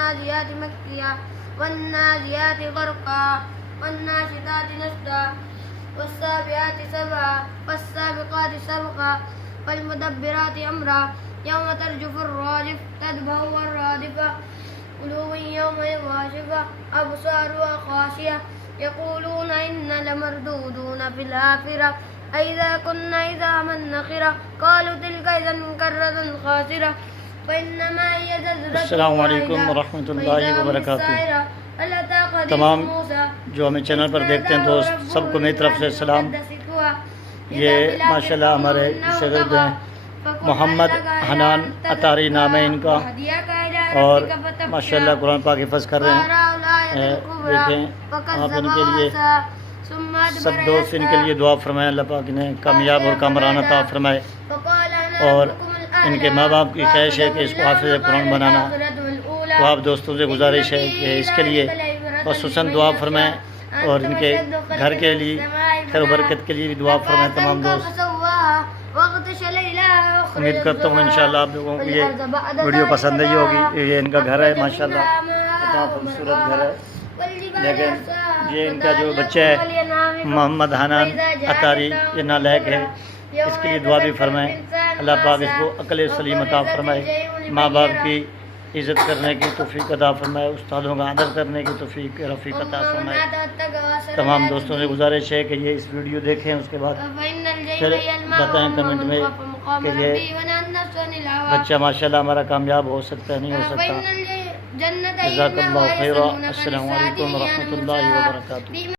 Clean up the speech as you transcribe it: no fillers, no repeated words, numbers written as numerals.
والنازعات مكيا والنازعات غرقا والناشطات نشطا والسابعات سبعا والسابقات سبقا والمدبرات أمرا يوم ترجف الراجف تتبع الرادفة قلوب يومئذ واجفة أبصارها خاشعة يقولون إنا لمردودون في الآخرة أإذا كنا عظاما نخرة قالوا تلك إذا كرة خاسرة فإنما هي زجرة السلام علیکم ورحمۃ اللہ وبرکاتہ۔ تمام جو ہمیں چینل پر دیکھتے ہیں دوست، سب کو میری طرف سے سلام۔ یہ ماشاءاللہ ہمارے شاگرد ہیں، محمد حنان اطاری نام ہے ان کا، اور ماشاءاللہ قرآن پاک حفظ کر رہے ہیں۔ دیکھیں آپ ان کے لیے سب دوست ان کے لیے دعا فرمائیں، اللہ پاک انہیں کامیاب اور کامران عطا فرمائے، اور ان کے ماں باپ کی خواہش ہے کہ اس کو حافظ قرآن بنانا، تو آپ دوستوں سے گزارش ہے کہ اس کے لیے خصوصاً دعا فرمائیں، اور ان کے گھر کے لیے خیر و برکت کے لیے بھی دعا فرمائیں تمام دوست۔ امید کرتا ہوں انشاءاللہ آپ لوگوں کو یہ ویڈیو پسند آئی ہوگی۔ یہ ان کا گھر ہے ماشاءاللہ، بہت خوبصورت گھر ہے۔ لیکن یہ ان کا جو بچہ ہے محمد حنان اطاری، یہ نالائق ہے، اس کے لیے دعا بھی فرمائیں، اللہ پاک اس کو عقل سلیم عطا فرمائے، ماں باپ کی عزت کرنے کی توفیق عطا فرمائے، استادوں کا ادب کرنے کی توفیق رفیق عطا فرمائے۔ تمام دوستوں سے گزارش ہے کہ یہ اس ویڈیو دیکھیں، اس کے بعد پھر بتائیں کمنٹ میں کہ یہ بچہ ماشاءاللہ ہمارا کامیاب ہو سکتا ہے نہیں ہو سکتا۔ جزاک اللہ خیرا۔ السلام علیکم ورحمۃ اللہ وبرکاتہ۔